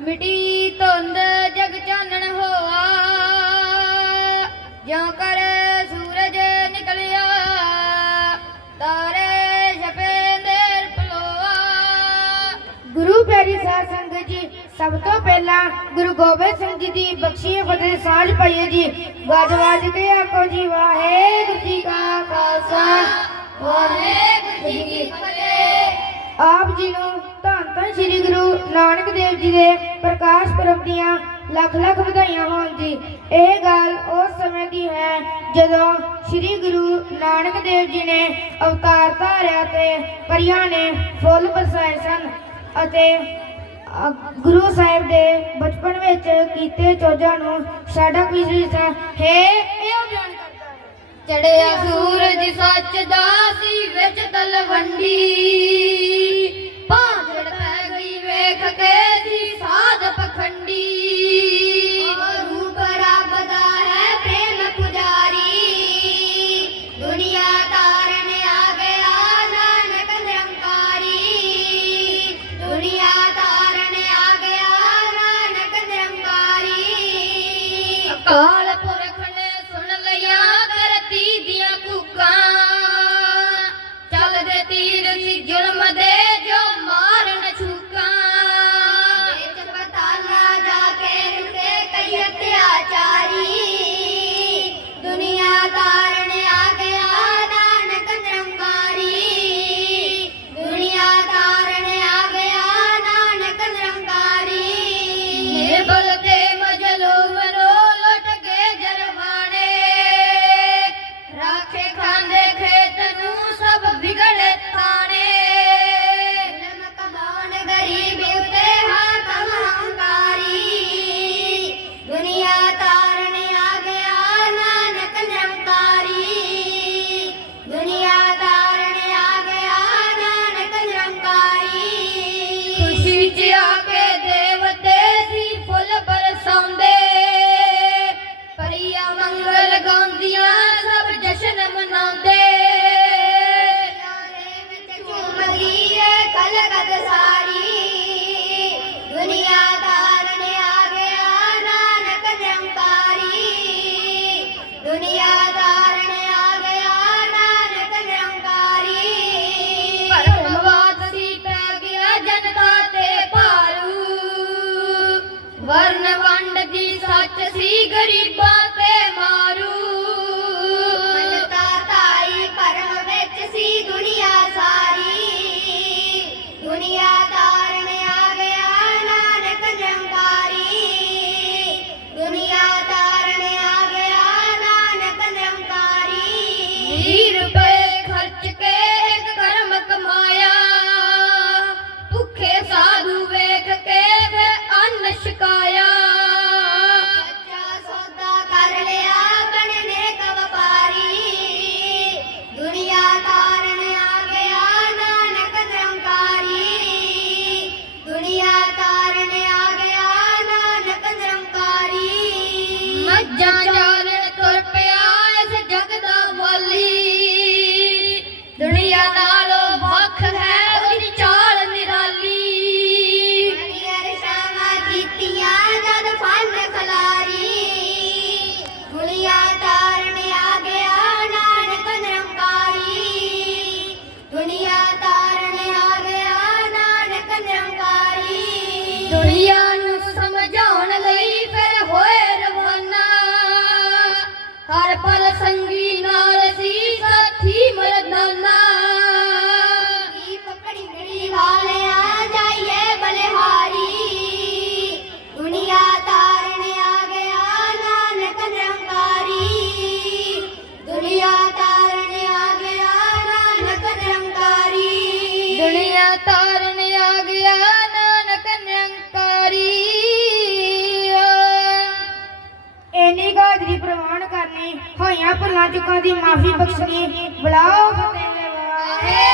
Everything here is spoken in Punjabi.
ਮਿਟੀ ਧੁੰਦ ਜਗ ਚਾਨਣ ਹੋਆ। ਜਿਉ ਕਰ ਸੂਰਜ ਨਿਕਲਿਆ ਤਾਰੇ ਛਪੇਂਦਰ ਪਲੋਆ। ਗੁਰੂ ਪਿਆਰੀ ਸਾਧ ਸੰਗਤ ਜੀ ਸਭ ਤੋਂ ਪਹਿਲਾਂ ਗੁਰੂ ਗੋਬਿੰਦ ਸਿੰਘ ਜੀ ਦੀ ਬਖਸ਼ੀ ਫਤਿਹ ਸਾਂਝ ਪਈਏ ਜੀ। ਗੱਜ ਵੱਜ ਕੇ ਆਖੋ ਜੀ ਵਾਹਿਗੁਰੂ ਜੀ ਕਾ ਖਾਲਸਾ। ਵਾਹਿਗੁਰੂ ਜੀ ਕੀ ਫਤਿਹ। ਆਪ ਜੀ ਨੂੰ ਧੰਨ ਧੰਨ ਸ੍ਰੀ ਨਾਨਕ ਦੇਵ ਜੀ ਦੇ ਪ੍ਰਕਾਸ਼ ਪੁਰਬ ਦੀਆਂ ਲੱਖ ਲੱਖ ਵਧਾਈਆਂ ਹੋਣ ਜੀ। ਇਹ ਗੱਲ ਉਸ ਸਮੇਂ ਦੀ ਹੈ ਜਦੋਂ ਸ੍ਰੀ ਗੁਰੂ ਨਾਨਕ ਦੇਵ ਜੀ ਨੇ ਅਵਤਾਰ ਧਾਰਿਆ ਤੇ ਪਰਿਆਂ ਨੇ ਫੁੱਲ ਬਰਸਾਏ ਸਨ ਅਤੇ ਗੁਰੂ ਸਾਹਿਬ ਦੇ ਬਚਪਨ ਵਿੱਚ ਕੀਤੇ ਚੋਜਾਂ ਨੂੰ ਸਾਡਾ ਕੁਝ ਹਿੱਸਾ ਹੈ ਇਹ ਬਿਆਨ ਕਰਦਾ ਚੜਿਆ ਸੂਰਜ ਸੱਚ ਦਾ ਸੀ ਵਿੱਚ ਤਲਵੰਡੀ। Oh. ਹੋਈਆਂ ਭੁੱਲਾਂ ਦੀ ਮਾਫੀ ਬਖਸ਼ਣੀ ਬੁਲਾਓ ਫਤਿਹ ਲਵਾ